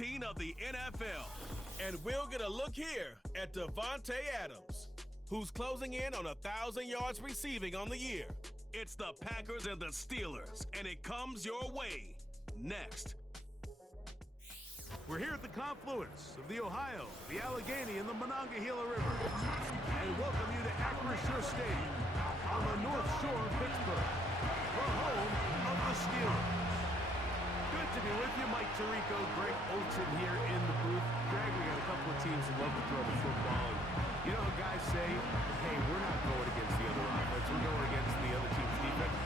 16 of the NFL. And we'll get a look here at Devontae Adams, who's closing in on 1,000 yards receiving on the year. It's the Packers and the Steelers, and it comes your way next. We're here at the confluence of the Ohio, the Allegheny, and the Monongahela River, and welcome you to Acrisure Stadium on the North Shore of Pittsburgh, the home of the Steelers. Good to be with you. Mike Tirico, Greg Olson here in the booth. Greg, we got a couple of teams that love to throw the football. And you know, guys say, hey, we're not going against the other offense. We're going against the other team's defense.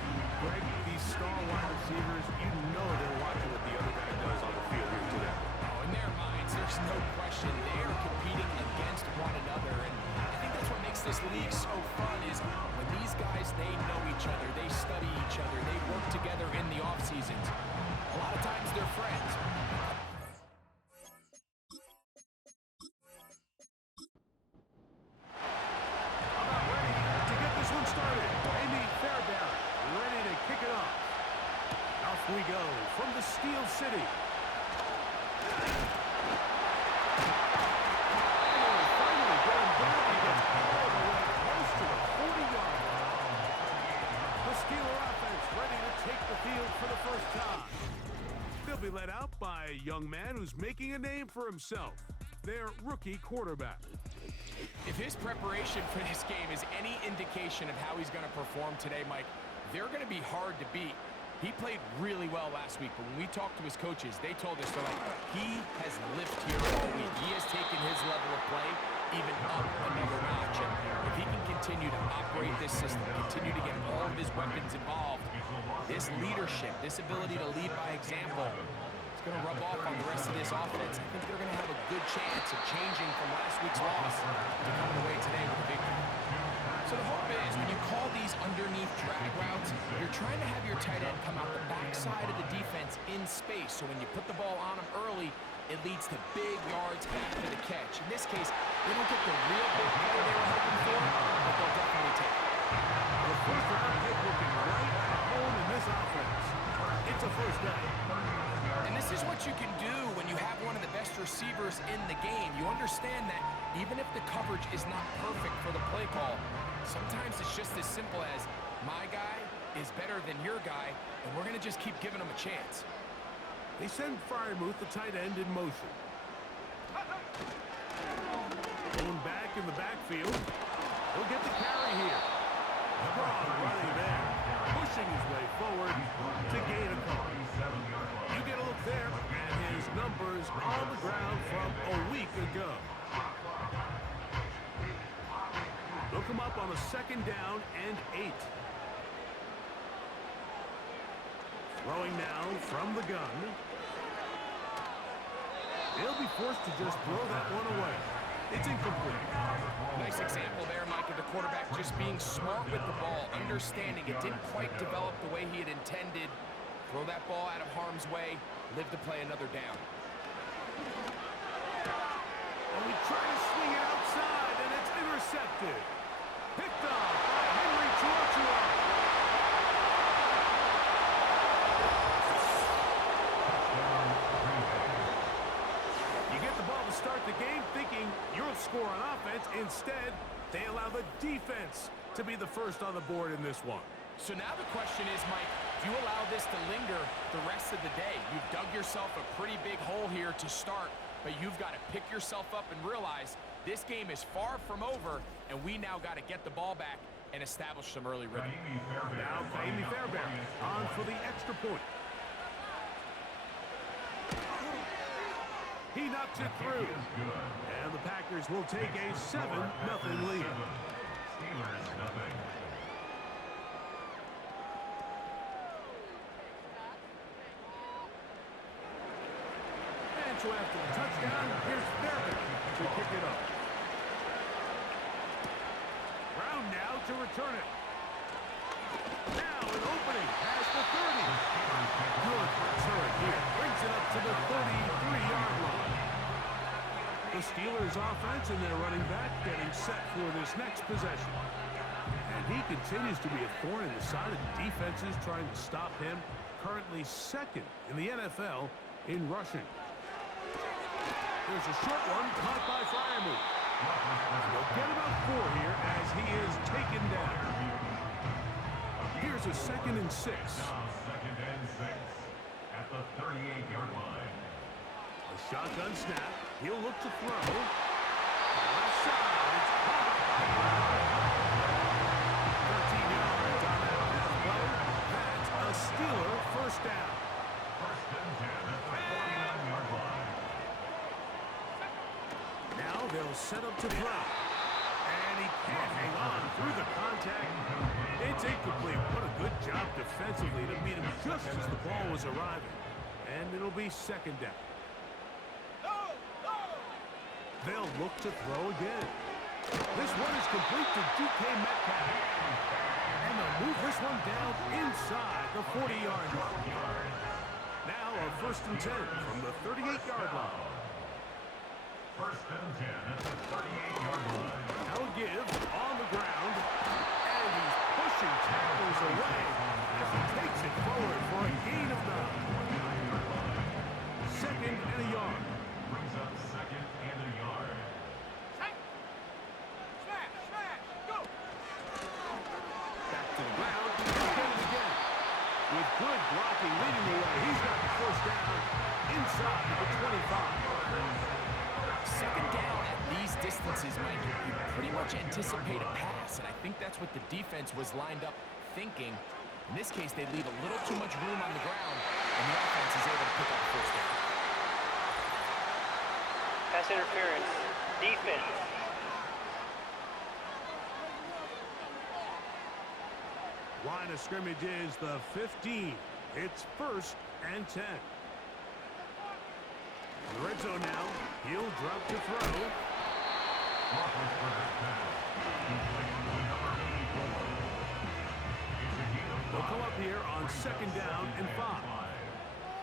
Greg, these star wide receivers, you know they're watching what the other guy does on the field here today. In their minds, there's no question they are competing against one another, and I think that's what makes this league so fun is when these guys, they know each other, they study each other, they work together in the off seasons. A lot of times they're friends. About ready to get this one started. Amy Fairbairn ready to kick it off. Off we go from the Steel City. For the first time. They'll be led out by a young man who's making a name for himself, their rookie quarterback. If his preparation for this game is any indication of how he's going to perform today, Mike, they're going to be hard to beat. He played really well last week, but when we talked to his coaches, they told us, they're like, he has lived here all week. He has taken his level of play even up another notch. And if he can continue to operate this system, continue to get all of his weapons involved, this leadership, this ability to lead by example, it's going to rub off on the rest of this offense. I think they're going to have a good chance of changing from last week's loss to coming away today with a victory. So the hope is when you call these underneath drag routes, you're trying to have your tight end come out the backside of the defense in space. So when you put the ball on him early, it leads to big yards after the catch. In this case, they don't get the real big play they were hoping for, but they'll definitely take it. The first round pick looking right at home in this offense. It's a first down. And this is what you can do when you have one of the best receivers in the game. You understand that even if the coverage is not perfect for the play call, sometimes it's just as simple as my guy is better than your guy, and we're going to just keep giving him a chance. They send Freiermuth, the tight end, in motion. Going back in the backfield. He'll get the carry here. Strong running there, pushing his way forward to gain a couple. You get a look there, and his numbers on the ground from a week ago. They'll come up on a second down and 8. Throwing now from the gun. They'll be forced to just throw that one away. It's incomplete. Nice example there, Mike, of the quarterback just being smart with the ball, understanding it didn't quite develop the way he had intended. Throw that ball out of harm's way, live to play another down. And we try to swing it outside, and it's intercepted. Picked off by Henry Tuachua. You get the ball to start the game thinking you'll score on offense. Instead, they allow the defense to be the first on the board in this one. So now the question is, Mike, do you allow this to linger the rest of the day? You've dug yourself a pretty big hole here to start, but you've got to pick yourself up and realize this game is far from over, and we now got to get the ball back and establish some early rhythm. Now Amy Fairbairn on for the extra point. He knocks it through. And the Packers will take a 7-0 lead. And so after the touchdown, here's Fairbairn to pick it up. Brown now to return it. Now an opening past the 30. Good return here. Brings it up to the 33-yard line. The Steelers offense and their running back getting set for this next possession. And he continues to be a thorn in the side of the defenses trying to stop him. Currently second in the NFL in rushing. There's a short one caught by Fryermuth. He'll get about 4 here as he is taken down. Here's a 2nd and 6. Now 2nd and 6 at the 38-yard line. A shotgun snap. He'll look to throw. Left side. It's caught. 13 yards on that pass play. That's a Steeler first down. 1st and 10 at the 49-yard line. Now they'll set up to throw. And he can't hang on through the contact. It's incomplete. What a good job defensively to meet him just as the ball was arriving. And it'll be 2nd down. They'll look to throw again. This one is complete to DK Metcalf. And they'll move this one down inside the 40-yard line. Now a 1st and 10 from the 38-yard line. 1st and 10 at the 38-yard line. Now a give on the ground. And he's pushing tackles away as he takes it forward for a gain of 9. 2nd and a yard. Brings up 2nd and a yard. Back to the ground. He'll get it again. With good blocking leading the way, he's got the 1st down inside the 25. 2nd down at these distances, Mike, you pretty much anticipate a pass, and I think that's what the defense was lined up thinking. In this case, they leave a little too much room on the ground, and the offense is able to pick up the 1st down. Pass interference. Defense. Line of scrimmage is the 15. It's 1st and 10. In the red zone now. He'll drop to throw. They'll come up here on 2nd down and 5.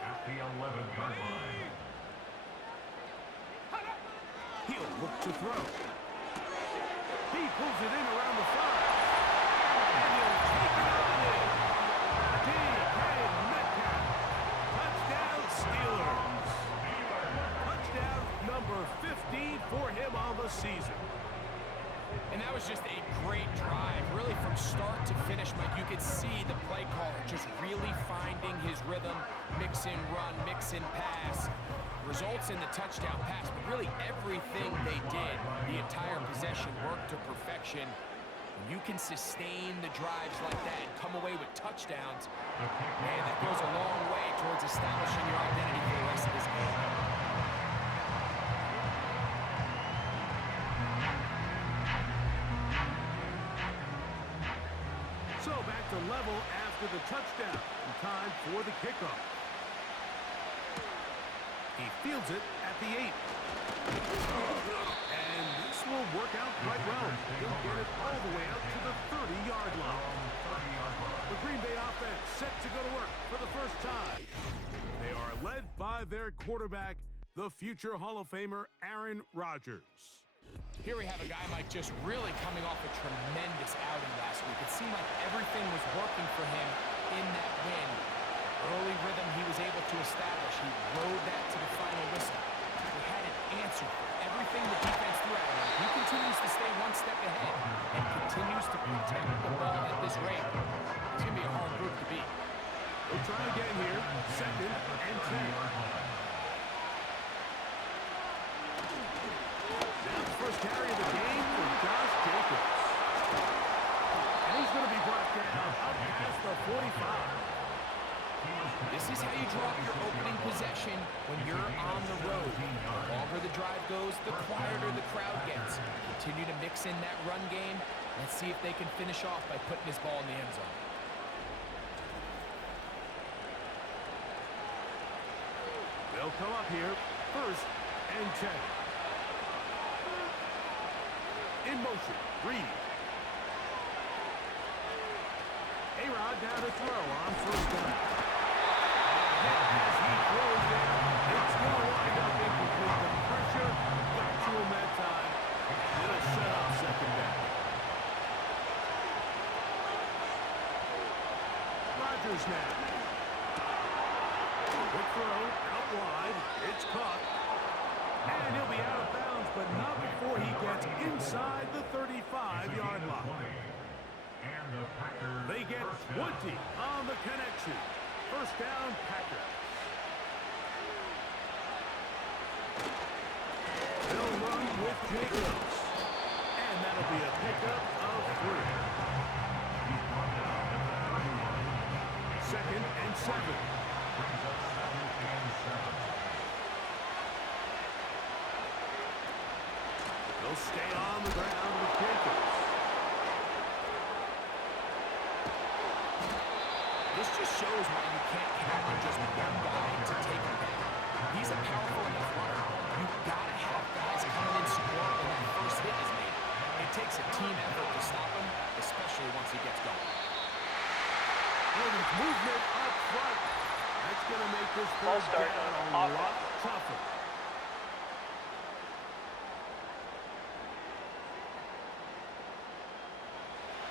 At the 11-yard line. He'll look to throw. He pulls it in around the 5. And he'll take it on in. DK Metcalf. Touchdown Steelers. Touchdown number 15 for him on the season. And that was just a great drive, really from start to finish, Mike. You could see the play caller just really finding his rhythm, mix in run, mix in pass. Results in the touchdown pass, but really everything they did, the entire possession worked to perfection. When you can sustain the drives like that and come away with touchdowns, man, that goes a long way towards establishing your identity for the rest of this game. So back to level after the touchdown. And time for the kickoff. He fields it at the 8. And this will work out quite well. He'll get it all the way out to the 30-yard line. The Green Bay offense set to go to work for the first time. They are led by their quarterback, the future Hall of Famer Aaron Rodgers. Here we have a guy, Mike, just really coming off a tremendous outing last week. It seemed like everything was working for him in that win. Early rhythm he was able to establish. He rode that to the final whistle. He had an answer for everything the defense threw at him. He continues to stay one step ahead and continues to protect the ball at this rate. It's going to be a hard group to beat. We'll try again here. 2nd and 10. Now the first carry of the game for Josh Jacobs. And he's going to be brought down up past the 45. This is how you draw up your opening possession when you're on the road. The longer the drive goes, the quieter the crowd gets. Continue to mix in that run game. Let's see if they can finish off by putting this ball in the end zone. They'll come up here, 1st and 10. In motion, Reed. A-Rod now to throw on 1st down. As he throws there, it's going to wind up incomplete. The pressure got to him that time. It'll set up 2nd down. Rodgers now. Quick throw, out wide. It's caught. And he'll be inside the 35-yard line. And the Packers They get 20 on the connection. First down, Packers. They'll run with Jacobs. And that'll be a pickup of 3. He's brought down at the 31. Second and 7. Brings up 2nd and 7. They'll stay on the ground with Jacobs. This just shows why you can't count on just one guy to take him down. He's a powerful enough runner. You've got to have guys coming in support when that first hit is made. It takes a team effort to stop him, especially once he gets going. And with movement up front, that's going to make this Ball third start, down a offense. lot tougher.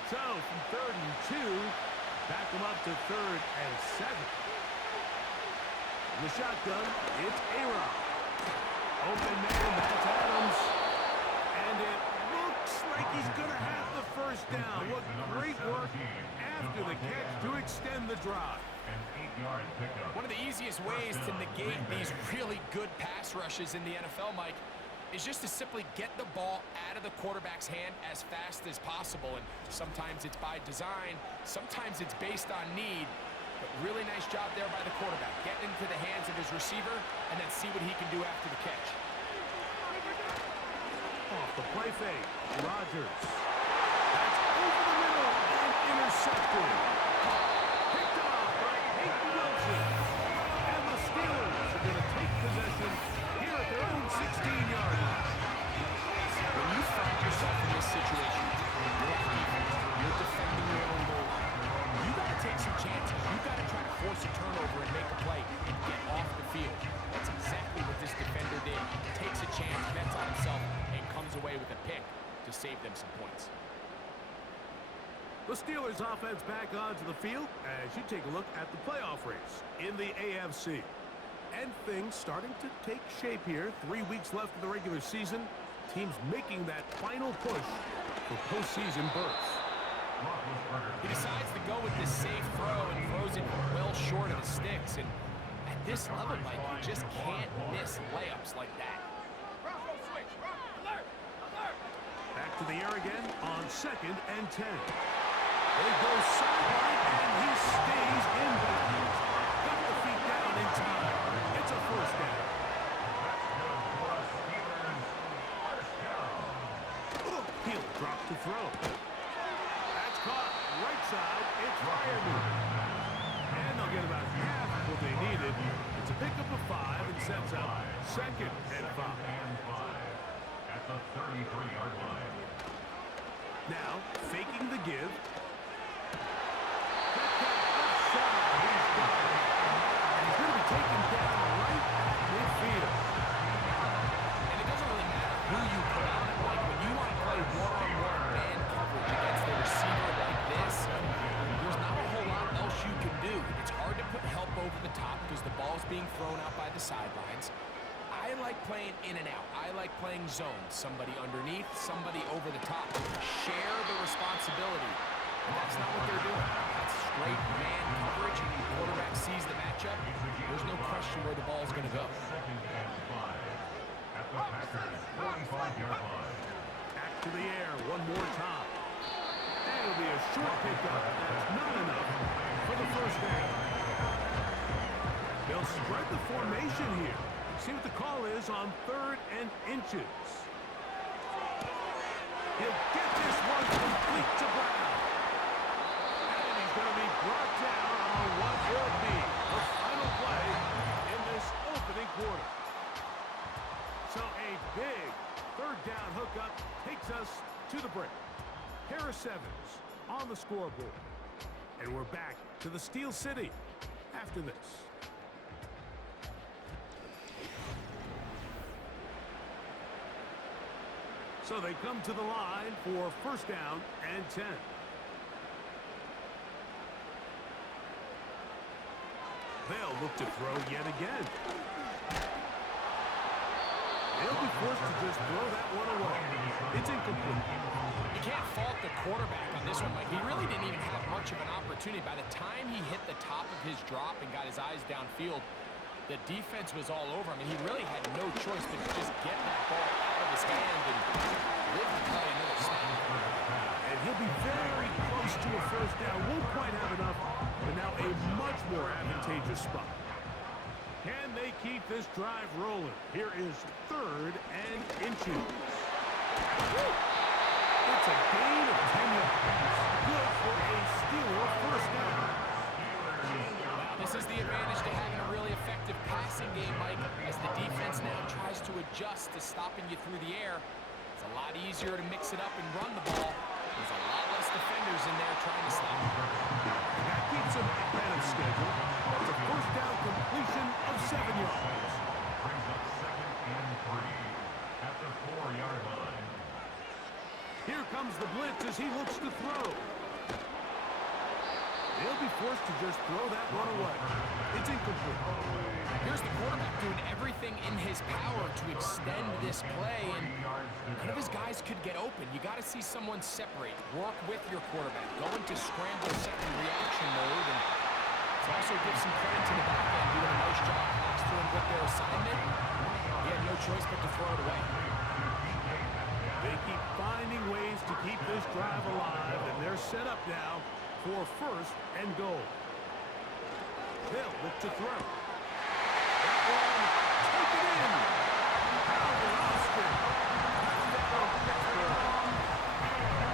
So from 3rd and 2, back them up to 3rd and 7. In the shotgun, it's A-Rod. Open man, that's Adams. And it looks like he's going to have the first down. What great work after the catch to extend the drive. An 8-yard pickup. One of the easiest ways to negate these really good pass rushes in the NFL, Mike, is just to simply get the ball out of the quarterback's hand as fast as possible. And sometimes it's by design, sometimes it's based on need. But really nice job there by the quarterback. Get into the hands of his receiver and then see what he can do after the catch. Off the play fake, Rodgers. That's over the middle and intercepted. Picked off by Peyton Wilson. And the Steelers are going to take possession here at their own 16-yard line. When you find yourself in this situation, you're defending your own goal. You got to take some chances. You got to try to force a turnover and make a play and get off the field. That's exactly what this defender did. Takes a chance, bets on himself, and comes away with a pick to save them some points. The Steelers offense back onto the field as you take a look at the playoff race in the AFC. And things starting to take shape here. 3 weeks left of the regular season. Teams making that final push for postseason berths. He decides to go with this safe throw and throws it well short of the sticks. And at this level, Mike, you just can't miss layups like that. Back to the air again on 2nd and 10. They go sideline, and he stays in bounds. Got the feet down in time. It's a first down. He'll drop to throw. That's caught right side. It's Ryerman. And they'll get about half of what they needed. It's a pickup of 5 and sets up 2nd and 5. At the 33-yard line. Now, faking the give. He's got it. And he's going to be taken down right at midfield. And it doesn't really matter who you put on it. Like when you want to play one-on-one man coverage against the receiver like this, there's not a whole lot else you can do. It's hard to put help over the top because the ball's being thrown out by the sidelines. I like playing in and out. I like playing zone. Somebody underneath, somebody over the top. Share the responsibility. And that's not what they're doing. That's straight man coverage. The quarterback sees the matchup. There's no question where the ball's going to go. 2nd and 5. At the Packers' 45-yard line. Back to the air one more time. And it'll be a short pickup. That's not enough for the first down. They'll spread the formation here. See what the call is on 3rd and inches. He'll get this one complete to Brown. And he's going to be brought down on what will be the final play in this opening quarter. So a big 3rd down hookup takes us to the break. Harris Evans on the scoreboard. And we're back to the Steel City after this. So they come to the line for first down and 10. They'll look to throw yet again. They'll be forced to just throw that one away. It's incomplete. You can't fault the quarterback on this one, Mike. He really didn't even have much of an opportunity. By the time he hit the top of his drop and got his eyes downfield, the defense was all over him, and he really had no choice but to just get that ball out of his hand and live to play another snap. And he'll be very close to a first down. Won't quite have enough, but now a much more advantageous spot. Can they keep this drive rolling? Here is 3rd and inches. It's a gain of 10 yards. Good for a Steeler first down. Wow, this is the advantage to having a really effective passing game, Mike, as the defense now tries to adjust to stopping you through the air. It's a lot easier to mix it up and run the ball. There's a lot less defenders in there trying to stop him. That keeps him ahead of schedule. That's a first down completion of 7 yards. Brings up 2nd and 3 at the 4-yard line. Here comes the blitz as he looks to throw. They'll be forced to just throw that one away. It's incomplete. Here's the quarterback doing everything in his power to extend this play, and none of his guys could get open. You got to see someone separate, work with your quarterback, go into scramble second reaction mode, and also give some credit to the back end, doing a nice job mastering with their assignment. He had no choice but to throw it away. They keep finding ways to keep this drive alive, and they're set up now for 1st and goal. They'll look to throw. That one, taken in. Calvin Austin. Touchdown, Pittsburgh.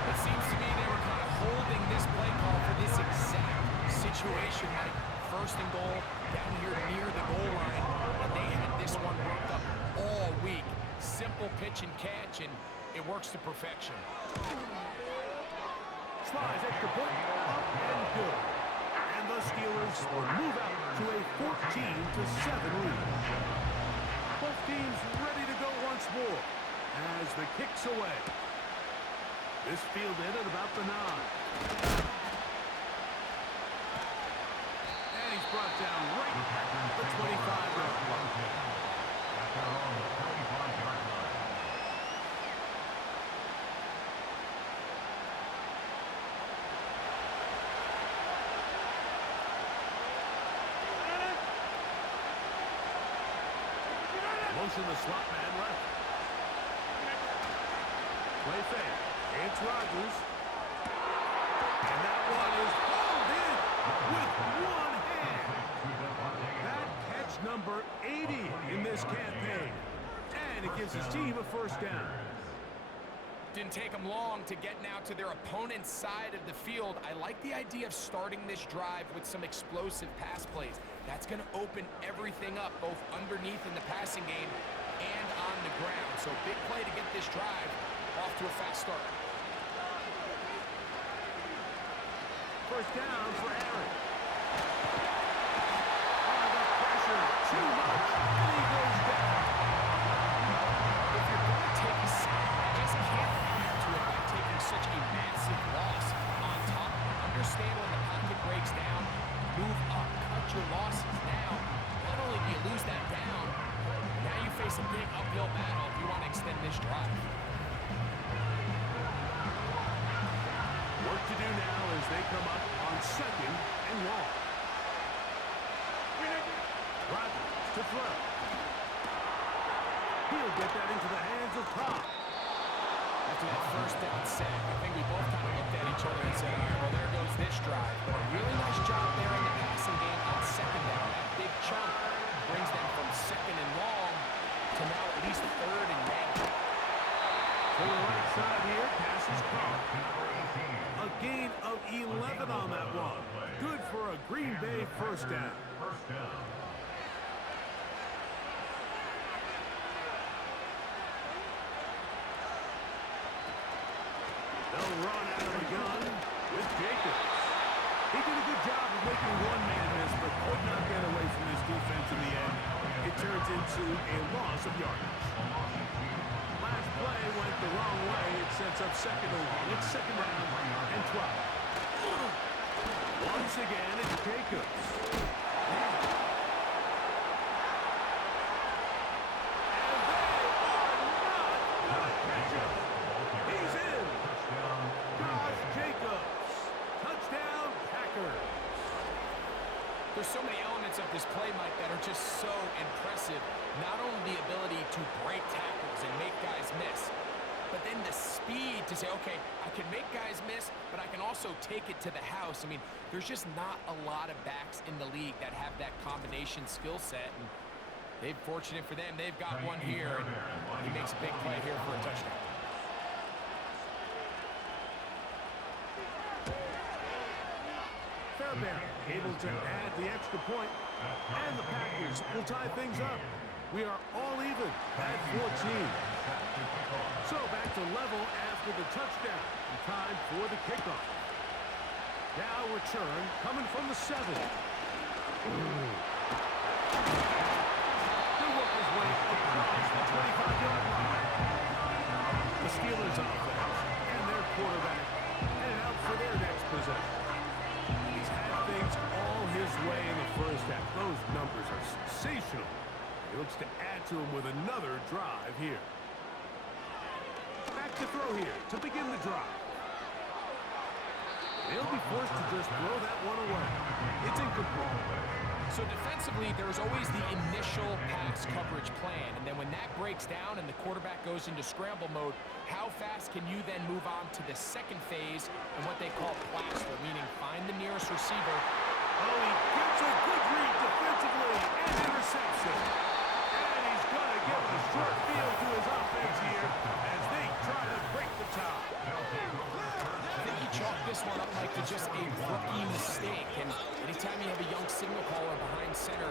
It seems to me they were kind of holding this play call for this exact situation, like 1st and goal down here near the goal line, and they had this one worked up all week. Simple pitch and catch, and it works to perfection. Slides extra point, up and good. And the Steelers will move out to a 14-7 lead. Both teams ready to go once more as the kick's away. This fielded at about the 9. And he's brought down right at the 25-yard line. At their own 35-yard line. Motion the slot man left. Play fake. It's Rodgers. And that one is hauled in with one hand. That catch number 80 in this campaign. And it gives his team a first down. Didn't take them long to get now to their opponent's side of the field. I like the idea of starting this drive with some explosive pass plays. That's going to open everything up, both underneath in the passing game and on the ground. So big play to get this drive off to a fast start. First down for Aaron. Oh, the pressure, too much, and he goes down. If you're going to take a sack, I just can't add to it by taking such a massive loss on top. Understand when the pocket breaks down, move up, cut your losses now. Not only do you lose that down, now you face a big uphill battle if you want to extend this drive. Work to do now as they come up on 2nd and long. Rodgers to throw. He'll get that into the hands of Cobb. After that first down sack, I think we both kind of looked at each other and said, all right, well, there goes this drive. But a really nice job there in the passing game on 2nd down. That big chunk brings them from 2nd and long to now at least 3rd and many. To the right side here, passes Cobb. A gain of 11 on that one. Good for a Green Bay first down. First down. They'll run out of the gun with Jacobs. He did a good job of making one man miss, but could not get away from his defense in the end. It turns into a loss of yardage. Last play went the wrong way. It sets up 2nd and long. It's 2nd down and 12. Once again, it's Jacobs. And they are There's so many elements of this play, Mike, that are just so impressive. Not only the ability to break tackles and make guys miss, but then the speed to say, okay, I can make guys miss, but I can also take it to the house. I mean, there's just not a lot of backs in the league that have that combination skill set. And fortunate for them, they've got one here, and he makes a big play here for a touchdown. Fairbairn able to add the extra point, and the Packers will tie things up. We are all even at 14. So back to level after the touchdown. And time for the kickoff. Now return coming from the 7. He'll work his way across the 25-yard line. The Steelers offense and their quarterback headed out for their next possession. He's had things all his way in the first half. Those numbers are sensational. He looks to add to him with another drive here. Back to throw here to begin the drive. He'll be forced to just throw that one away. It's incomplete. So defensively, there's always the initial pass coverage plan, and then when that breaks down and the quarterback goes into scramble mode, how fast can you then move on to the second phase and what they call plaster, meaning find the nearest receiver. Oh, he gets a good read defensively and interception. And he's going to give a short field to his offense here as they try to break the tie. I think he chalked this one up, Mike, to just a rookie mistake. And anytime you have a young signal caller behind center,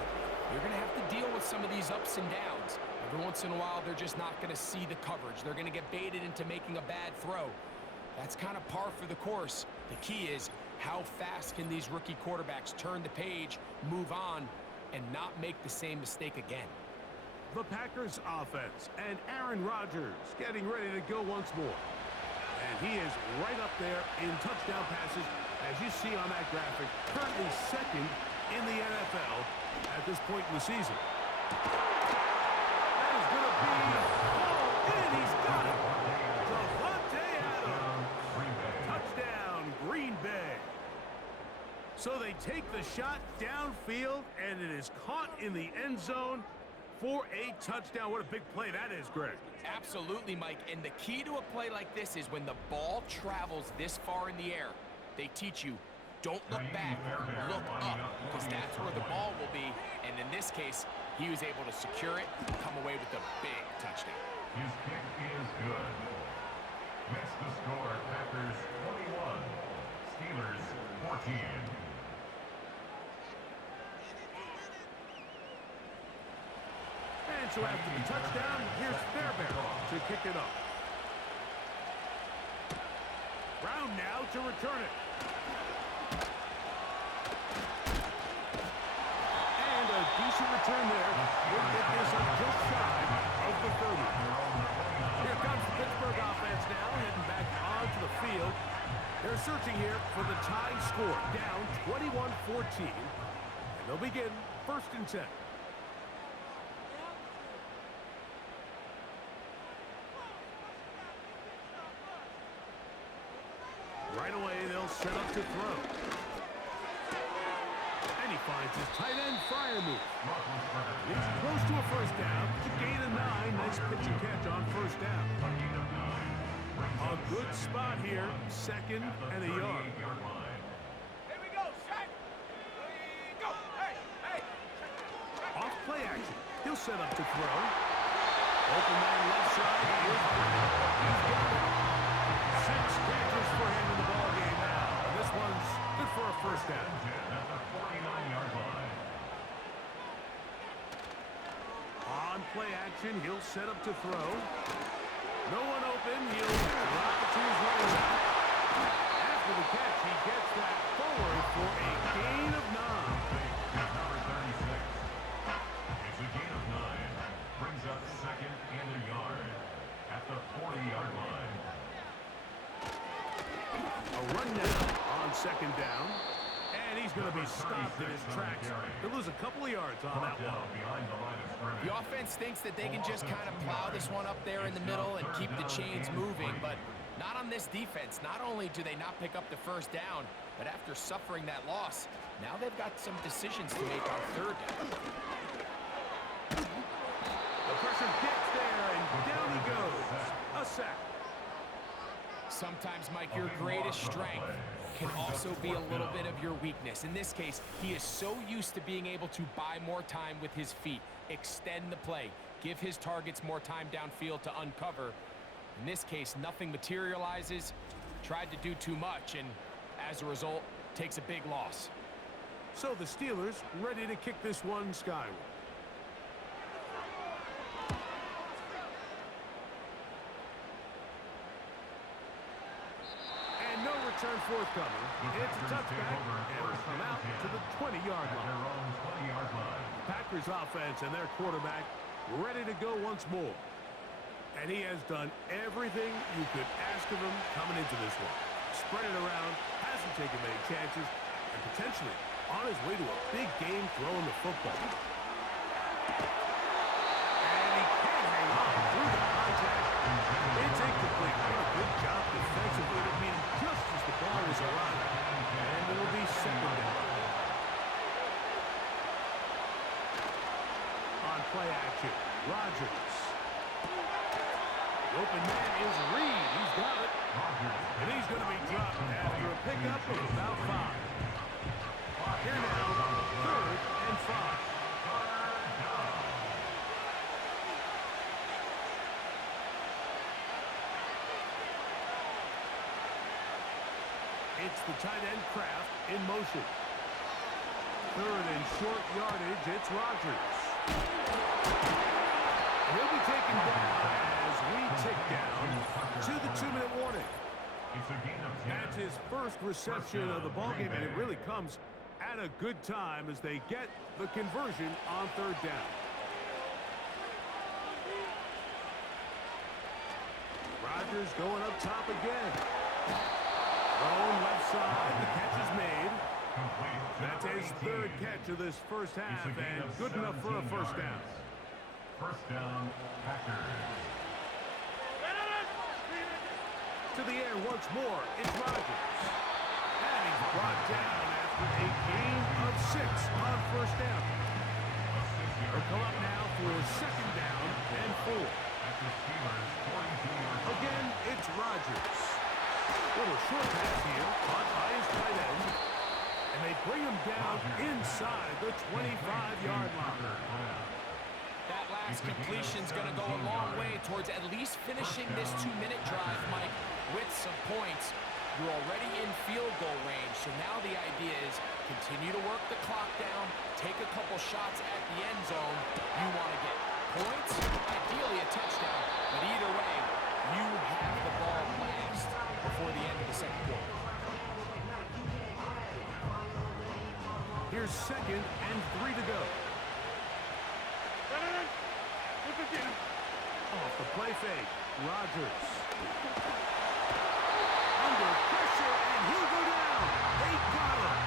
you're going to have to deal with some of these ups and downs. Every once in a while, they're just not going to see the coverage. They're going to get baited into making a bad throw. That's kind of par for the course. The key is how fast can these rookie quarterbacks turn the page, move on, and not make the same mistake again. The Packers offense and Aaron Rodgers getting ready to go once more. And he is right up there in touchdown passes, as you see on that graphic, currently second in the NFL at this point in the season. That is going to be and he's got it. Davante Adams. Touchdown, Green Bay. So they take the shot downfield, and it is caught in the end zone for a touchdown. What a big play that is, Greg. Absolutely, Mike. And the key to a play like this is when the ball travels this far in the air, they teach you, don't look back, look up, because that's where the ball will be. And in this case, he was able to secure it and come away with a big touchdown. His kick is good. Next to score, Packers 21, Steelers 14. And so after the touchdown, here's Fairbairn to kick it up. Brown now to return it. And a decent return there. We'll get this up just shy of the 30. Here comes the Pittsburgh offense now, heading back onto the field. They're searching here for the tying score, down 21-14. And they'll begin 1st and 10. Right away, they'll set up to throw. And he finds his tight end fire move. He's close to a first down. It's a gain of 9. Nice pitch and catch on first down. A good spot here. 2nd and a yard. Here we go, set. Go. Hey. Off play action. He'll set up to throw. Open man left side. Here's Brown. He's got it. 6 catches for him in the ballgame now. And this one's good for a first down. At the 49-yard line. On play action, he'll set up to throw. No one open. He'll drop it to his running back. After the catch, he gets that forward for a gain of 9. Number 36. It's a gain of 9. Brings up 2nd and a yard at the 40-yard line. A run now on 2nd down. And he's going to be stopped in his tracks. He'll lose a couple of yards on that one. Behind the line of scrimmage. The offense thinks that they can just kind of plow this one up there in the middle and keep the chains moving, but Not on this defense. Not only do they not pick up the first down, but after suffering that loss, now they've got some decisions to make on third down. The pressure gets there, and down he goes. A sack. Sometimes, Mike, your greatest strength can also be a little bit of your weakness. In this case, he is so used to being able to buy more time with his feet, extend the play, give his targets more time downfield to uncover. In this case, nothing materializes, tried to do too much, and as a result, takes a big loss. So the Steelers ready to kick this one skyward. And no return forthcoming. It's a touchback, and it'll come out to the 20-yard line. Packers offense and their quarterback ready to go once more. And he has done everything you could ask of him coming into this one. Spread it around, hasn't taken many chances, and potentially on his way to a big game throwing the football. And he can't hang on through the contact. It's incomplete. What a good job defensively to beat him just as the ball was arriving. And it'll be second down. On play action, Rodgers. The open man is Reed. He's got it. And he's going to be dropped after a pickup of about 5. Here now, 3rd and 5. It's the tight end Kraft in motion. 3rd and short yardage, it's Rodgers. And he'll be taken down as we tick down to the 2-minute warning. That's his first reception of the ballgame, and it really comes at a good time as they get the conversion on 3rd down. Rodgers going up top again. Thrown left side, the catch is made. That's his 3rd catch of this first half, and good enough for a first down. First down, Packers. To the air once more, it's Rodgers. And he's brought down after a gain of 6 on first down. He'll come up now for 2nd down and 4. Again, it's Rodgers. Little short pass here, caught by his tight end. And they bring him down inside the 25-yard line. That last completion's going to go a long way towards at least finishing this 2-minute drive, Mike, with some points. You're already in field goal range, so now the idea is continue to work the clock down, take a couple shots at the end zone. You want to get points, ideally a touchdown, but either way, you have the ball last before the end of the second quarter. Here's 2nd and 3 to go. Off the play fake, Rodgers. Under pressure, and he'll go down. They got him.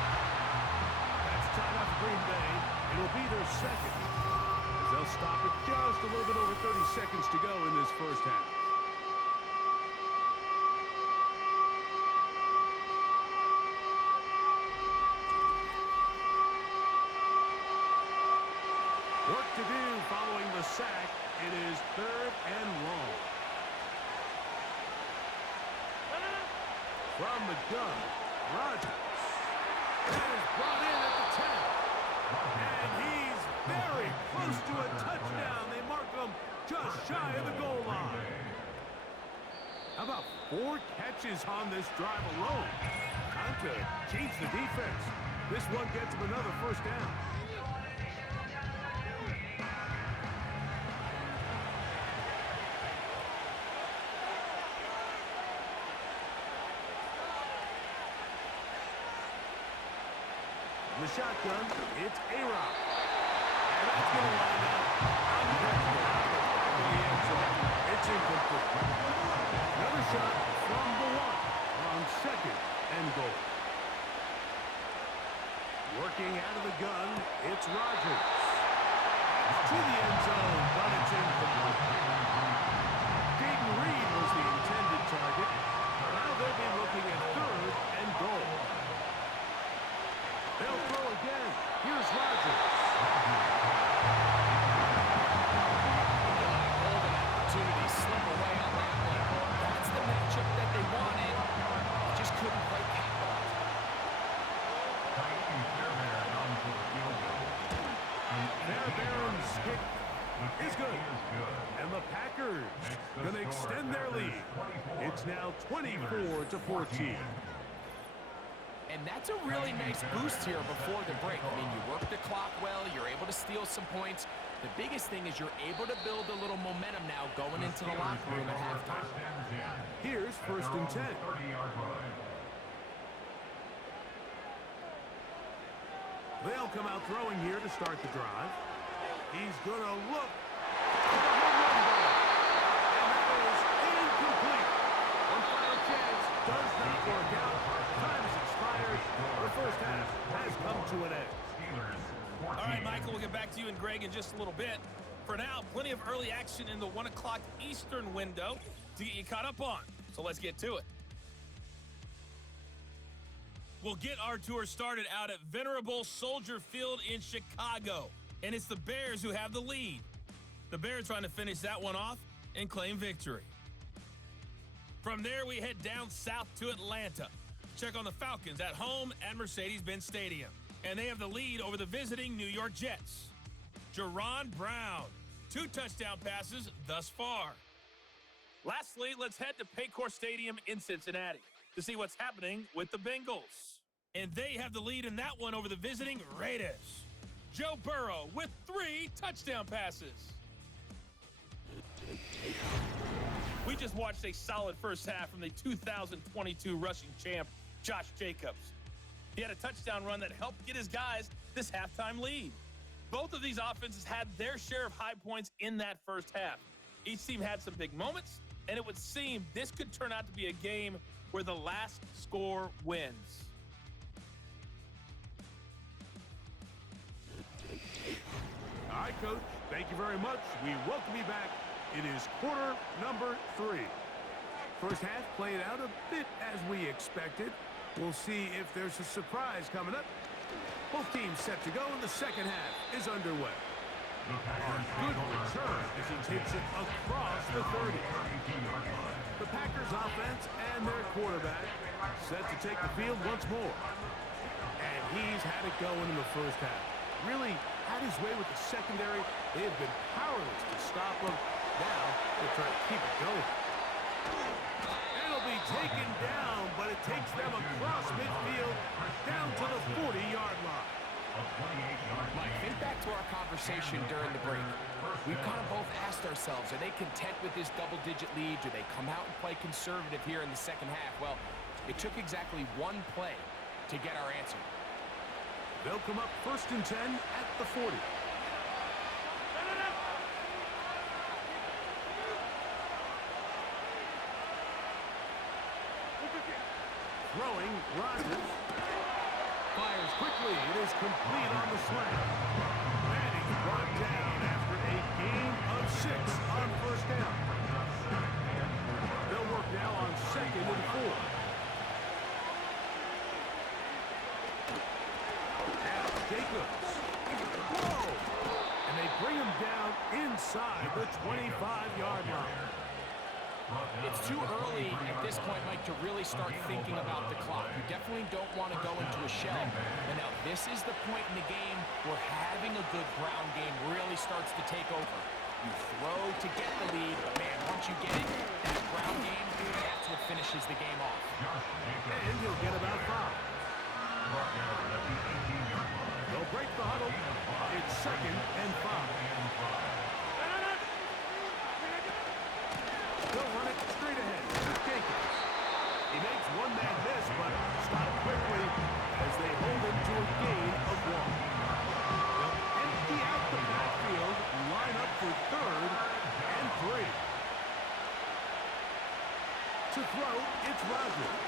That's tied up Green Bay. It'll be their 2nd. As they'll stop it just a little bit over 30 seconds to go in this first half. Work to do following the sack. It is 3rd and long. From the gun, Rodgers. And is brought in at the 10. And he's very close to a touchdown. They mark him just shy of the goal line. How about 4 catches on this drive alone? Time to change the defense. This one gets him another first down. The shotgun, it's A-Rock. And that's going to line up uncatchable out of the back of the end zone. It's incomplete. Another shot from the 1 on 2nd and goal. Working out of the gun, it's Rodgers. To the end zone, but it's incomplete. Dayton Reed was the intended target. Packers going to extend their lead. It's now 24-14. And that's a really nice boost here before the break. I mean, you work the clock well, you're able to steal some points. The biggest thing is you're able to build a little momentum now going into the locker room at halftime. Here's 1st and 10. They'll come out throwing here to start the drive. He's going to look for the home run ball. And that is incomplete. One final chance does not work out. Time has expired. The first half has come to an end. All right, Michael, we'll get back to you and Greg in just a little bit. For now, plenty of early action in the 1 o'clock Eastern window to get you caught up on. So let's get to it. We'll get our tour started out at Venerable Soldier Field in Chicago. And it's the Bears who have the lead. The Bears trying to finish that one off and claim victory. From there, we head down south to Atlanta. Check on the Falcons at home at Mercedes-Benz Stadium. And they have the lead over the visiting New York Jets. Jerron Brown, 2 touchdown passes thus far. Lastly, let's head to Paycor Stadium in Cincinnati to see what's happening with the Bengals. And they have the lead in that one over the visiting Raiders. Joe Burrow with 3 touchdown passes. We just watched a solid first half from the 2022 rushing champ, Josh Jacobs. He had a touchdown run that helped get his guys this halftime lead. Both of these offenses had their share of high points in that first half. Each team had some big moments, and it would seem this could turn out to be a game where the last score wins. All right, Coach. Thank you very much. We welcome you back. It is quarter number 3. First half played out a bit as we expected. We'll see if there's a surprise coming up. Both teams set to go, and the second half is underway. A good return as he takes it across the 30. The Packers offense and their quarterback set to take the field once more. And he's had it going in the first half. Really had his way with the secondary. They have been powerless to stop him. Now they're trying to keep it going. It'll be taken down, but it takes them across midfield down to the 40-yard line. Mike, think back to our conversation during the break. We've kind of both asked ourselves, are they content with this double-digit lead? Do they come out and play conservative here in the second half? Well, it took exactly 1 play to get our answer. They'll come up 1st and 10 at the 40. Throwing, Rodgers fires quickly. It is complete on the slant. And he's brought down after a gain of 6 on 1st down. They'll work now on 2nd and 4. Now Jacobs. Whoa! And they bring him down inside the 25-yard line. It's too early at this point, Mike, to really start thinking about the clock. You definitely don't want to go into a shell. And now this is the point in the game where having a good ground game really starts to take over. You throw to get the lead, but man, once you get it, that ground game, that's what finishes the game off. And he'll get about 5. They'll break the huddle. It's 2nd and 5. They'll run it straight ahead with Jacobs. He makes one man miss, but stopped quickly as they hold him to a gain of 1. They'll empty out the backfield, line up for 3rd and 3. To throw, it's Rodgers.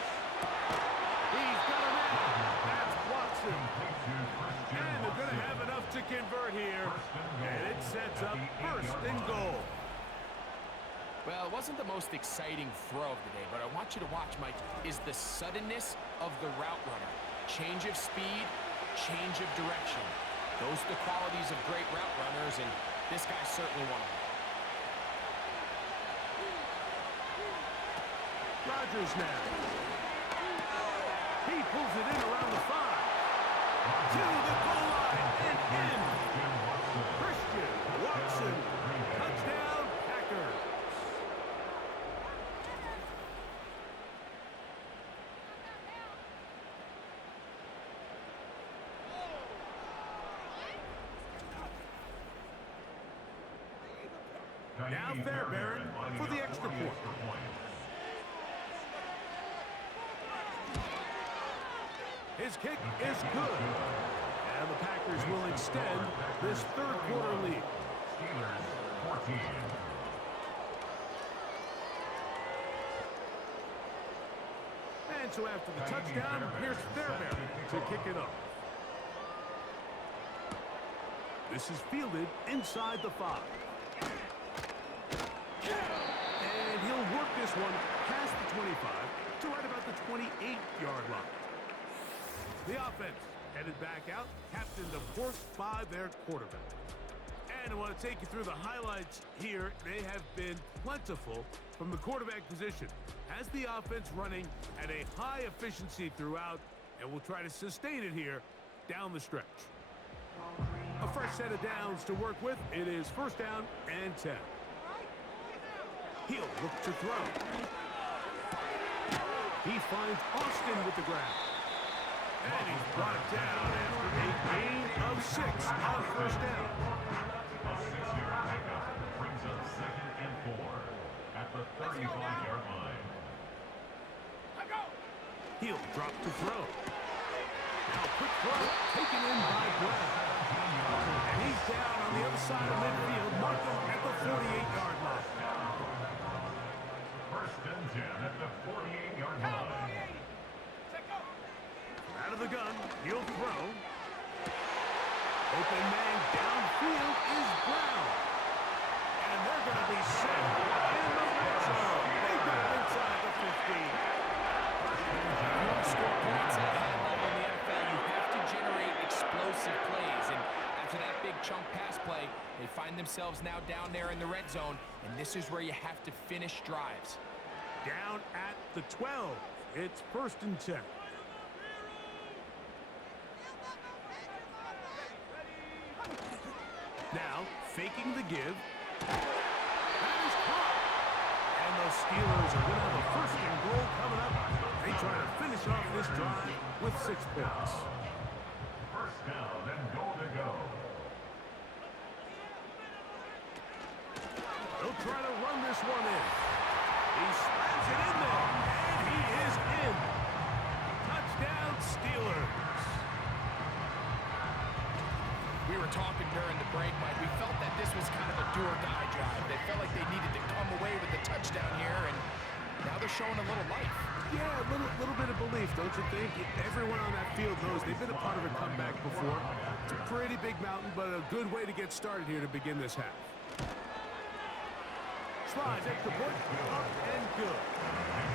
He's got a man. That's Watson. And they're going to have enough to convert here. And it sets up 1st and goal. Well, it wasn't the most exciting throw of the day, but I want you to watch, Mike, is the suddenness of the route runner. Change of speed, change of direction. Those are the qualities of great route runners, and this guy's certainly one of them. Rodgers now. He pulls it in around the 5. To the goal line and in. Christian Watson. Touchdown, Packers. His kick is good. And the Packers will extend this third quarter lead. Steelers 14. And so after the touchdown, here's Fairbairn to kick it off. This is fielded inside the 5. And he'll work this one past the 25 to right about the 28-yard line. The offense headed back out, captained of course by their quarterback. And I want to take you through the highlights here. They have been plentiful from the quarterback position. Has the offense running at a high efficiency throughout, and will try to sustain it here down the stretch. A fresh set of downs to work with. It is first down and 10. He'll look to throw. He finds Austin with the grab. And he's brought down after a gain of 6 on first down. A 6-yard pickup brings up 2nd and 4 at the 35-yard line. He'll drop to throw. Now quick throw taken in by Brown. And he's down on the other side of midfield, marked him at the 48-yard line. First and 10 at the 48-yard line. Out of the gun, he'll throw. Open man downfield is Brown. And they're going to be set in the red zone. They got inside the 15. You want to score points at a high level in the NFL, you have to generate explosive plays. And after that big chunk pass play, they find themselves now down there in the red zone, and this is where you have to finish drives. Down at the 12. It's first and 10. Now, faking the give. That is caught. And the Steelers are going to have a first and goal coming up. They try to finish off this drive with 6 points. First down and goal to go. They'll try to run this one in. He slams it in there, and he is in. Touchdown, Steelers. We were talking during the break, Mike. We felt that this was kind of a do-or-die drive. They felt like they needed to come away with the touchdown here, and now they're showing a little life. Yeah, a little bit of belief, don't you think? Everyone on that field knows they've been a part of a comeback before. It's a pretty big mountain, but a good way to get started here to begin this half. Slides at the point, up and good.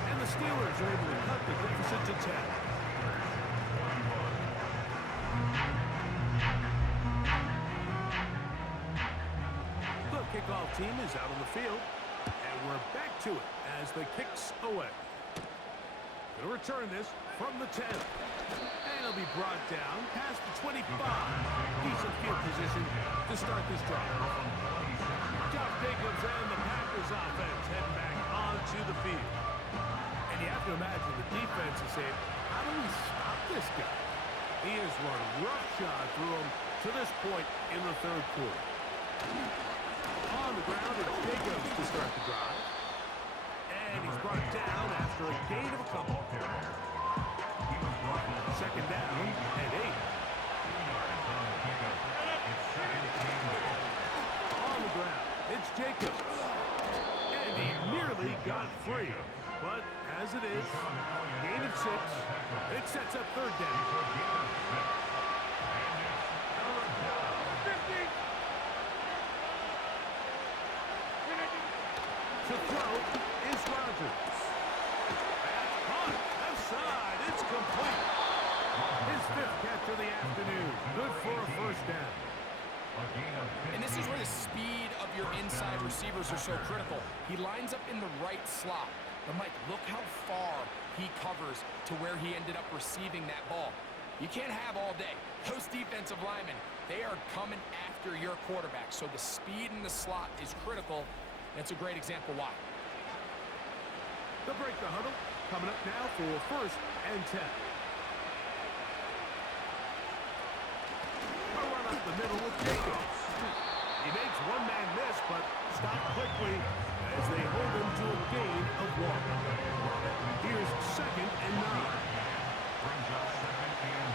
And the Steelers are able to cut the deficit to 10. The kickoff team is out on the field, and we're back to it as the kicks away. Gonna return this from the 10. And it'll be brought down past the 25. Decent field position to start this drive. Josh Jacobs and the Packers offense heading back onto the field. And you have to imagine the defense is saying, how do we stop this guy? He has run roughshod through him to this point in the third quarter. On the ground, it's Jacobs to start the drive. And he's brought down after a gain of a couple. Second down and 8. On the ground, it's Jacobs. And he nearly got free. But as it is, gain of 6. It sets up third down. 50. To throw is Rodgers. That's caught. Left side. It's complete. His 5th catch of the afternoon. Good for a first down. And this is where the speed of your inside receivers are so critical. He lines up in the right slot. But, Mike, look how far he covers to where he ended up receiving that ball. You can't have all day. Those defensive linemen, they are coming after your quarterback. So the speed in the slot is critical. That's a great example why. They'll break the huddle. Coming up now for first and 10. A run up the middle with Jacobs. He makes one man miss, but stopped quickly as they hold him to a gain of 1. Here's second and 9. Brings up 2nd and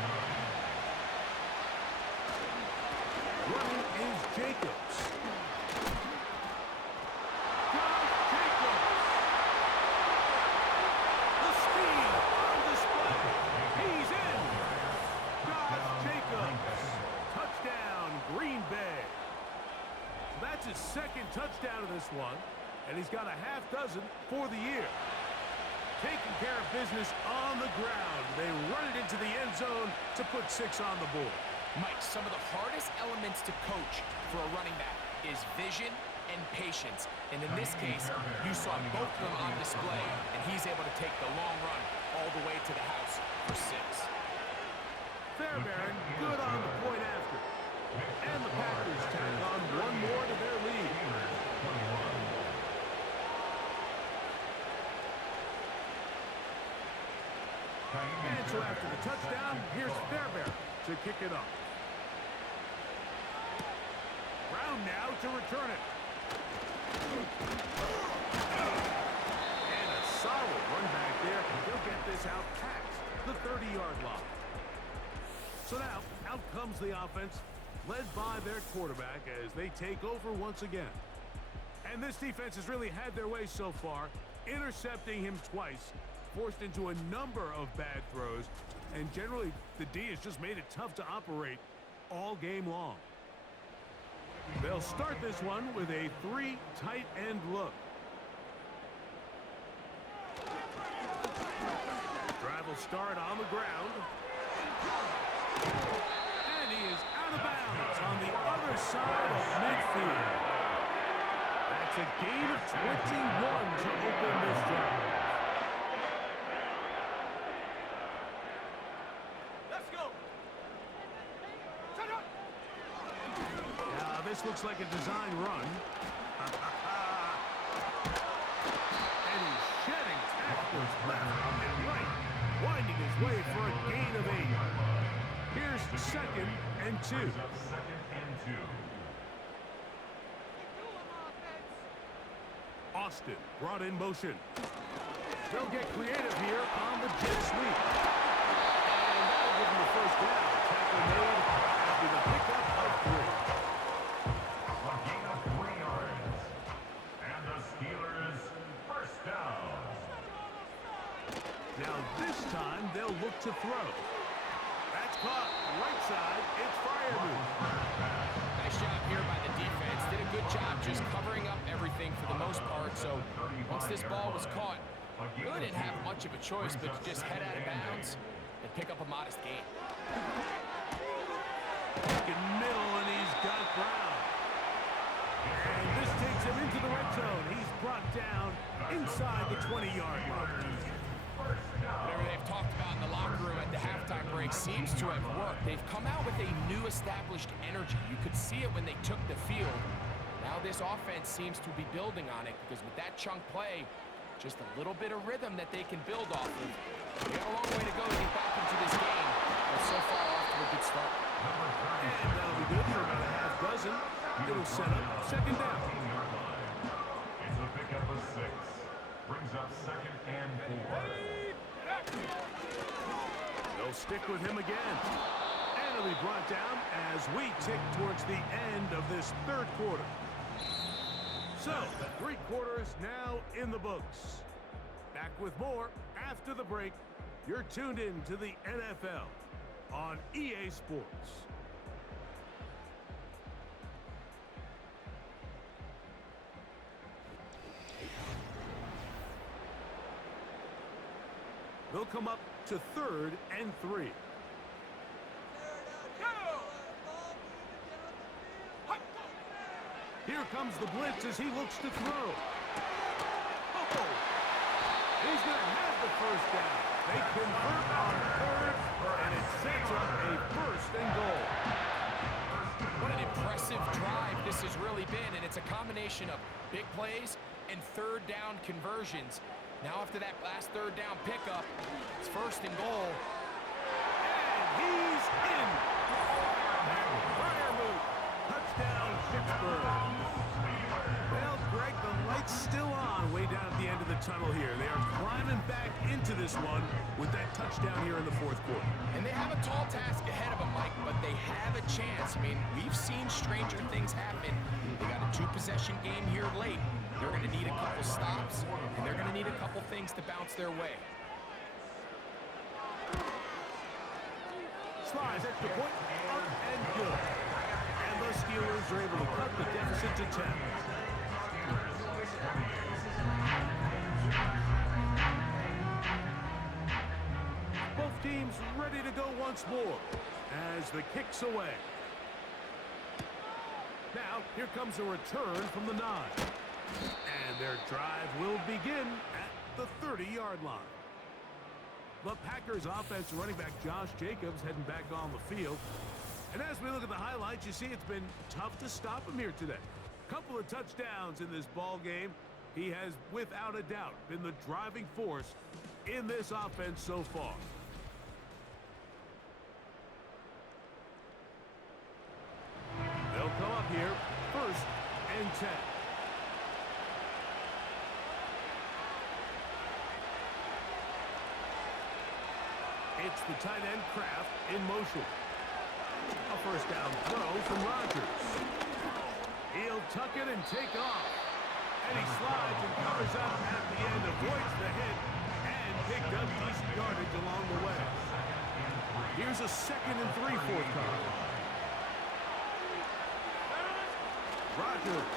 touchdown to this one, and he's got a half dozen for the year. Taking care of business on the ground. They run it into the end zone to put 6 on the board. Mike, some of the hardest elements to coach for a running back is vision and patience. And in this case, you saw both of them on display, and he's able to take the long run all the way to the house for 6. Fairbairn, good on the point after. And the Packers tack on one more to their lead. And so after the touchdown, here's Fairbairn to kick it up. Brown now to return it. And a solid run back there. He'll get this out past the 30-yard line. So now, out comes the offense, led by their quarterback as they take over once again. And this defense has really had their way so far, intercepting him twice, forced into a number of bad throws, and generally the D has just made it tough to operate all game long. They'll start this one with a 3 tight end look. Drive will start on the ground. And he is out of bounds on the other side of midfield. That's a gain of 21 to open this drive. This looks like a design run. And he's shedding tackles left and right, winding his way for a gain of 8. Here's 2nd and 2. Austin brought in motion. They'll get creative here on the jet sweep. And that'll give him the first down. Tackle made after the pickup of 3. Now this time they'll look to throw. That's caught. Right side, it's Freiermuth. Nice job here by the defense. Did a good job just covering up everything for the most part. So once this ball was caught, really didn't have much of a choice but to just head out of bounds and pick up a modest gain. In middle, and he's got Brown. And this takes him into the red zone. He's brought down inside the 20-yard line. Whatever they've talked about in the locker room at the halftime break seems to have worked. They've come out with a new established energy. You could see it when they took the field. Now this offense seems to be building on it because with that chunk play, just a little bit of rhythm that they can build off of. They got a long way to go to get back into this game, but so far off to a good start. And that'll be good for about a half dozen. It'll set up 2nd down. It's a pickup of 6. Brings up 2nd and 4. They'll stick with him again. And he'll be brought down as we tick towards the end of this 3rd quarter. So, 3 quarters now in the books. Back with more after the break. You're tuned in to the NFL on EA Sports. They'll come up to 3rd and 3. Here comes the blitz as he looks to throw. Oh! He's going to have the first down. They convert on 3rd, and it sets up a 1st and goal. What an impressive drive this has really been, and it's a combination of big plays and 3rd down conversions. Now after that last 3rd down pickup, it's 1st and goal. And he's in. And Freiermuth, touchdown Pittsburgh. Well, Greg, the light's still on way down at the end of the tunnel here. They are climbing back into this one with that touchdown here in the 4th quarter. And they have a tall task ahead of them, Mike, but they have a chance. I mean, we've seen stranger things happen. They got a 2-possession game here late. They're going to need a couple stops, and they're going to need a couple things to bounce their way. Slides extra point, up and good. And the Steelers are able to cut the deficit to 10. Both teams ready to go once more as the kick's away. Now, here comes a return from the 9. And their drive will begin at the 30-yard line. The Packers offense running back Josh Jacobs heading back on the field. And as we look at the highlights, you see it's been tough to stop him here today. Couple of touchdowns in this ball game. He has, without a doubt, been the driving force in this offense so far. They'll come up here, 1st and 10. It's the tight end Kraft in motion. A 1st down throw from Rodgers. He'll tuck it and take off. And he slides and covers up at the end, avoids the hit, and picked up decent yardage along the way. Here's a 2nd and 3 forthcoming. Rodgers.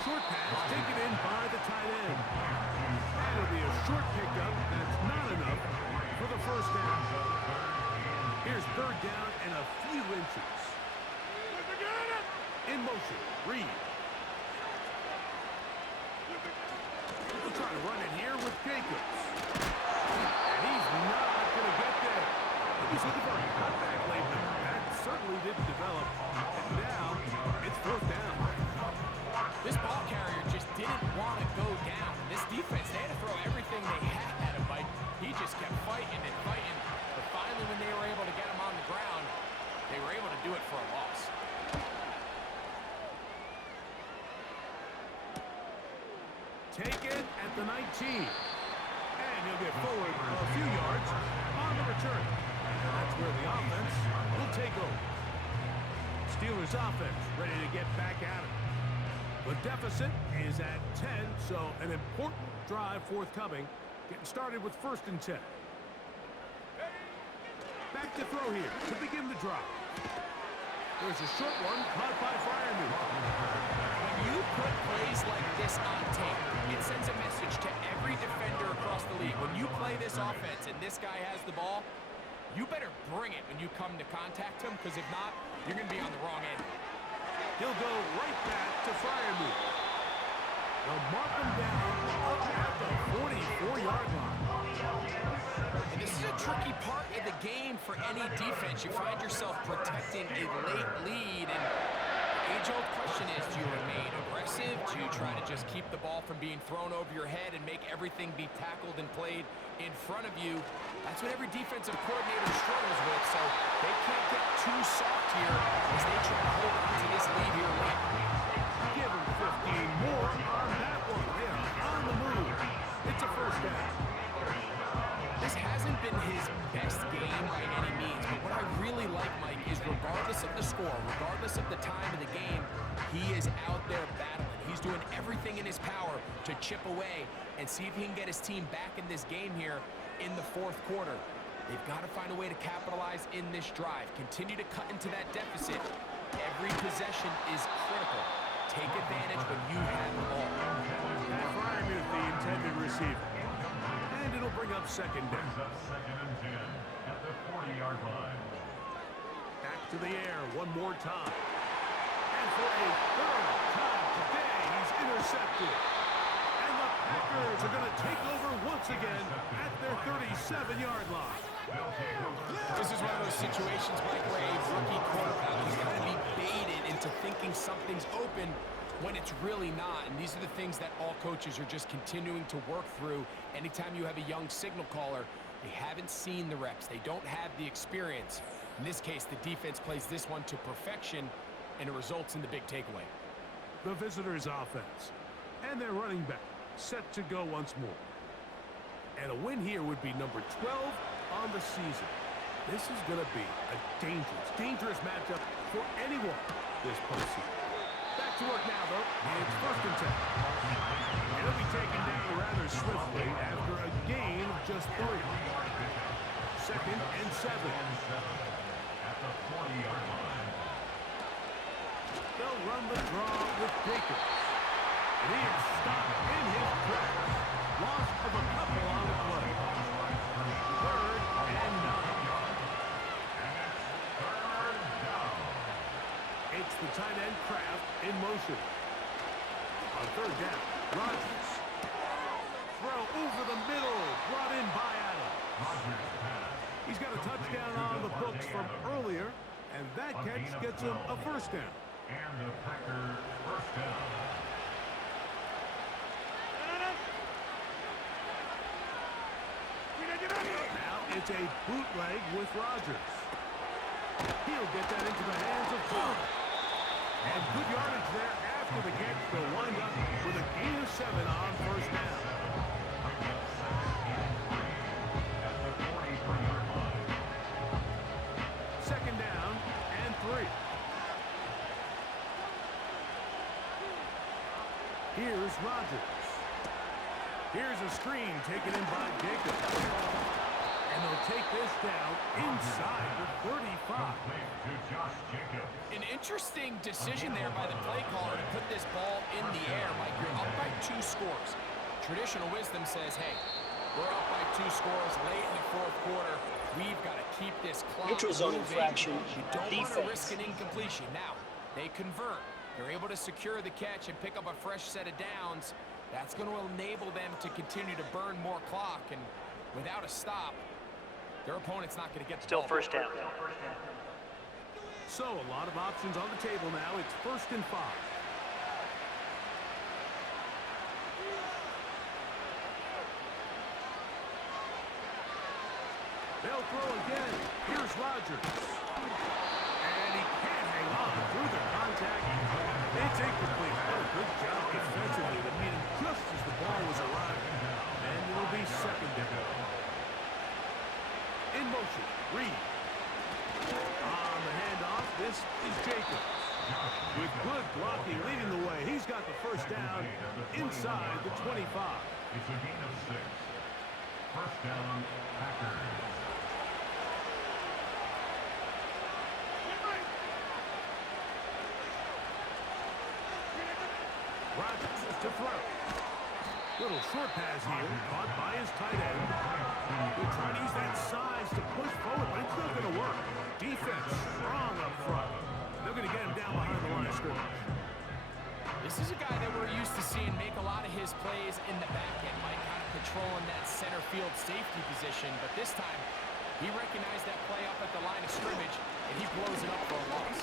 Short pass taken in by the tight end. That'll be a short pickup. That's not enough for the 1st down. Here's 3rd down and a few inches. In motion, Reed. We'll try to run it here with Jacobs. And he's not going to get there. He's looking for a cutback late, but that certainly didn't develop. And now it's 4th down. This ball carrier just didn't want to go down. This defense, they had to throw everything they had at him, Mike. He just kept fighting and fighting. But finally, when they were able to get him on the ground, they were able to do it for a loss. Taken at the 19. And he'll get forward a few yards on the return. And that's where the offense will take over. Steelers offense ready to get back at it. The deficit is at 10, so an important drive forthcoming. Getting started with 1st and 10. Back to throw here to begin the drive. There's a short one caught by Freiermuth. When you put plays like this on tape, it sends a message to every defender across the league. When you play this offense and this guy has the ball, you better bring it when you come to contact him, because if not, you're going to be on the wrong end. He'll go right back to Freiermuth. They'll mark him down up at the 44-yard line. And this is a tricky part of the game for any defense. You find yourself protecting a late lead, and the age-old question is, do you remain aggressive? Do you try to just keep the ball from being thrown over your head and make everything be tackled and played in front of you? That's what every defensive coordinator struggles with, so they can't get too soft here as they try to hold on to this lead here late. Give him 15 more on that one. They are on the move. It's a 1st down. This hasn't been his best game by any means, but what I really like, Mike, is regardless of the score, regardless of the time of the game, he is out there battling. He's doing everything in his power to chip away and see if he can get his team back in this game here in the 4th quarter. They've got to find a way to capitalize in this drive. Continue to cut into that deficit. Every possession is critical. Take advantage when you have the ball. Pat Freiermuth, the intended receiver. And it'll bring up 2nd down. 2nd and 10 at the 40-yard line. Back to the air one more time. And for a 3rd time today, he's intercepted. And the Packers are going to take over once again at their 37-yard line. This is one of those situations, Mike, where a rookie quarterback is going to be baited into thinking something's open when it's really not. And these are the things that all coaches are just continuing to work through. Anytime you have a young signal caller, they haven't seen the reps. They don't have the experience. In this case, the defense plays this one to perfection, and it results in the big takeaway. The visitors' offense and their running back set to go once more. And a win here would be number 12 on the season. This is going to be a dangerous matchup for anyone this postseason. Back to work now, though. It's 1st and 10. And it'll be taken down rather swiftly after a gain of just 3. 2nd and 7. At the 40-yard line. They'll run the draw with Jacobs. And he is stopped in his tracks. Loss of a couple on the play. 3rd and 9. It's the tight end Kraft in motion. On 3rd down, Rodgers. Throw over the middle, brought in by Adams. He's got a touchdown on the books from earlier, and that catch gets him a 1st down. And the Packers first down. Now it's a bootleg with Rodgers. He'll get that into the hands of Cook. And good yardage there after the catch. They'll wind up with a gain of 7 on 1st down. At the 43-yard line. 2nd down and 3. Here's Rodgers. Here's a screen taken in by Jacobs. And they'll take this down inside the 35. To Josh Jacobs. An interesting decision there by the play caller to put this ball in the air. Mike, you're up by 2 scores. Traditional wisdom says, hey, we're up by 2 scores late in the 4th quarter. We've got to keep this clock Neutral zone moving. infraction. You don't want to Defense. risk an incompletion. Now, they convert. They're able to secure the catch and pick up a fresh set of downs. That's going to enable them to continue to burn more clock. And without a stop, their opponent's not going to get the Still ball. 1st down. So a lot of options on the table now. It's 1st and 5. They'll throw again. Here's Rodgers. And he can't hang on through the contact. It's incomplete. What a good job defensively to meet him just as the ball was arriving. And it'll be 2nd down. In motion, Reed. On the handoff, this is Jacobs. With good blocking leading the way, he's got the 1st down inside the 25. It's a gain of 6. 1st down, Packers. Rodgers to throw. Little short pass here, caught by his tight end. He'll try to use that size to push forward, but it's not going to work. Defense strong up front. They're going to get him down behind the line of scrimmage. This is a guy that we're used to seeing make a lot of his plays in the back end, Mike, kind of controlling that center field safety position. But this time, he recognized that play up at the line of scrimmage, and he blows it up for a loss.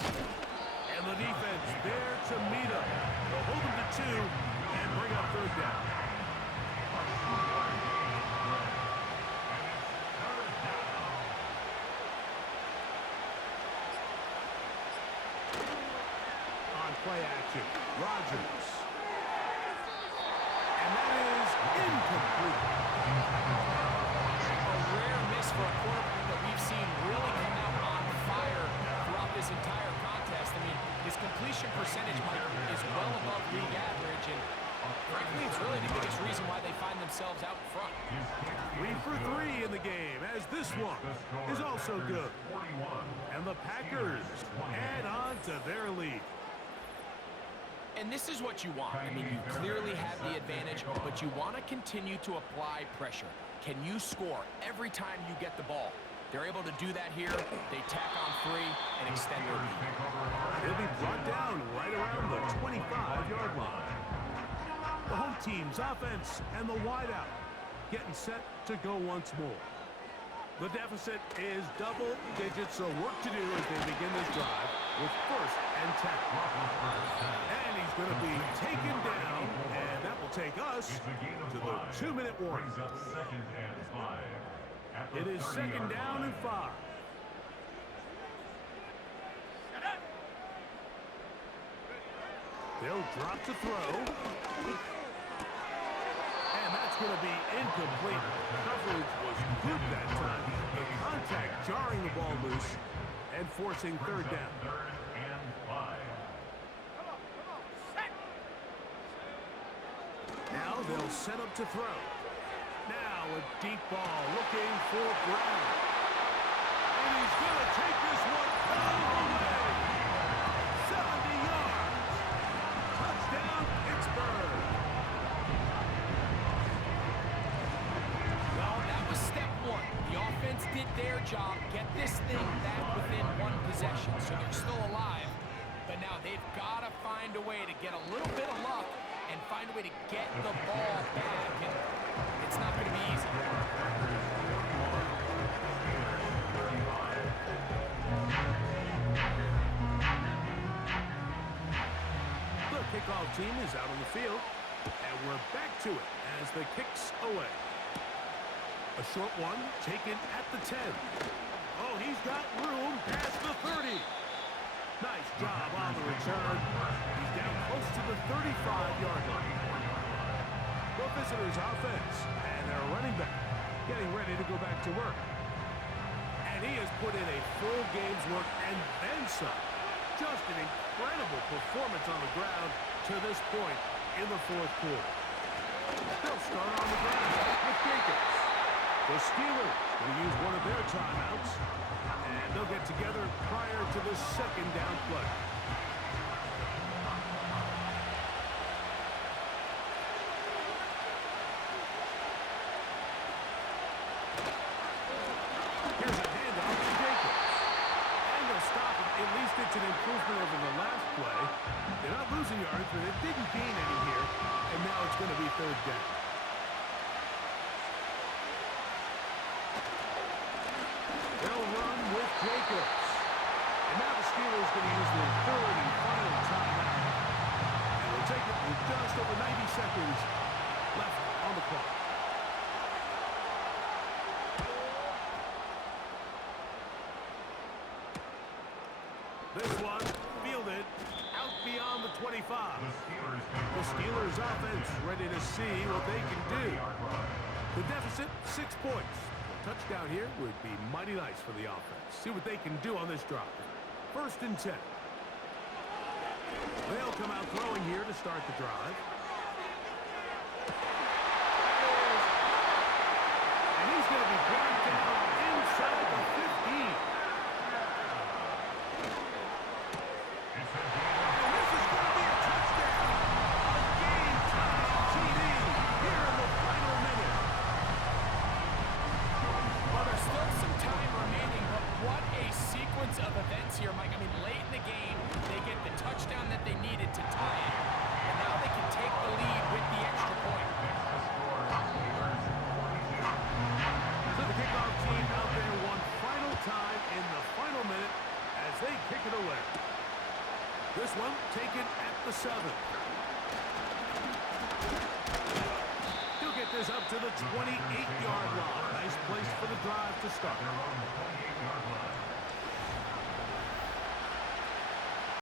And the defense there to meet him. They'll hold him to 2 and bring up 3rd down. On play action, Rodgers. And that is incomplete. A rare miss for a quarterback that we've seen really come out on fire throughout this entire contest. I mean, his completion percentage, Mike, is well above league average, and frankly, it's really the biggest reason why they find themselves out in front. 3 for 3 in the game, as this one is also good. And the Packers add on to their lead. And this is what you want. I mean, you clearly have the advantage, but you want to continue to apply pressure. Can you score every time you get the ball? They're able to do that here. They tack on 3 and extend their lead. They'll be brought down right around the 25-yard line. The home team's offense and the wideout getting set to go once more. The deficit is double digits, so work to do as they begin this drive with 1st and 10. And he's going to be taken down, and that will take us to the 2-minute warning. It is 2nd down and 5. They'll drop to throw. And that's going to be incomplete. Coverage was good that time. The contact jarring the ball loose and forcing 3rd down. 3rd and 5. Now they'll set up to throw. Now a deep ball looking for Brown. And he's going to take this one all the way. 70 yards. Touchdown, Pittsburgh. their job, get this thing back within one possession. So they're still alive, but now they've got to find a way to get a little bit of luck and find a way to get the ball back. And it's not going to be easy. The kickoff team is out on the field, and we're back to it as the kick's away. A short one taken at the 10. Oh, he's got room past the 30. Nice job on the return. He's down close to the 35-yard line. The visitors' offense and their running back getting ready to go back to work. And he has put in a full game's work and then some. Just an incredible performance on the ground to this point in the fourth quarter. They'll start on the ground with Jacobs. The Steelers will use one of their timeouts, and they'll get together prior to the second down play. Here's a handoff to Jacobs. And they'll stop him. At least it's an improvement over the last play. They're not losing yards, but it didn't gain any here, and now it's going to be third down. They'll run with Jacobs. And now the Steelers going to use their third and final timeout. And we'll take it with just over 90 seconds left on the clock. This one fielded out beyond the 25. The Steelers offense ready to see what they can do. The deficit, 6 points. A touchdown here would be mighty nice for the offense. See what they can do on this drive. 1st and 10. They'll come out throwing here to start the drive. And he's going to be brought down inside the 15. And this is going to be a touchdown. A game-time TD here in the final minute. Well, there's still some time remaining, but what a sequence of events here, Mike. I mean, late in the game, they get the touchdown that they needed to tie it, and now they can take the lead with the extra point. So the kickoff team out there one final time in the final minute as they kick it away. This one taken at the 7. He'll get this up to the 28-yard line. Nice place for the drive to start.